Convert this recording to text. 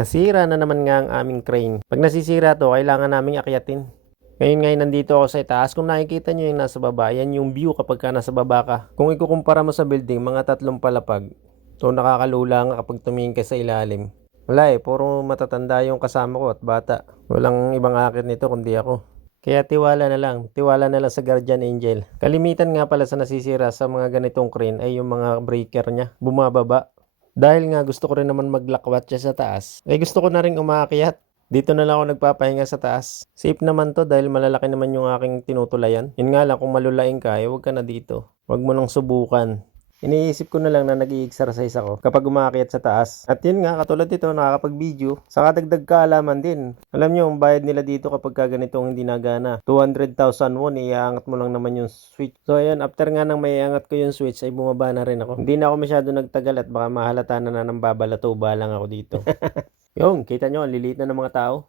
Nasira na naman nga ang aming crane. Pag nasisira to, kailangan naming akyatin. Ngayon nandito ako sa itaas. Kung nakikita nyo yung nasa baba, yan yung view kapag ka nasa baba ka. Kung ikukumpara mo sa building, mga 3 palapag. So nakakalula nga kapag tumingin ka sa ilalim. Wala puro matatanda yung kasama ko at bata. Walang ibang akit nito kundi ako. Kaya tiwala na lang sa guardian angel. Kalimitan nga pala sa nasisira sa mga ganitong crane ay yung mga breaker niya, bumababa. Dahil nga gusto ko rin naman maglakwat siya sa taas, ay gusto ko na rin umaakyat. Dito na lang ako nagpapahinga sa taas. Safe naman to dahil malalaki naman yung aking tinutulayan. Yun nga lang kung malulaing ka, huwag ka na dito. Huwag mo nang subukan. Iniisip ko na lang na nag-i-exercise ako kapag umaakyat sa taas. At yun nga, katulad dito, nakakapag-video. Saka dagdag kaalaman din. Alam nyo, ang bayad nila dito kapag ganitong hindi nagana. 200,000 won, iaangat mo lang naman yung switch. So ayun, after nga nang may iangat ko yung switch, ay bumaba na rin ako. Hindi na ako masyado nagtagal at baka mahalata na ng babalato ba lang ako dito. Yung, kita nyo, ang liliit na ng mga tao.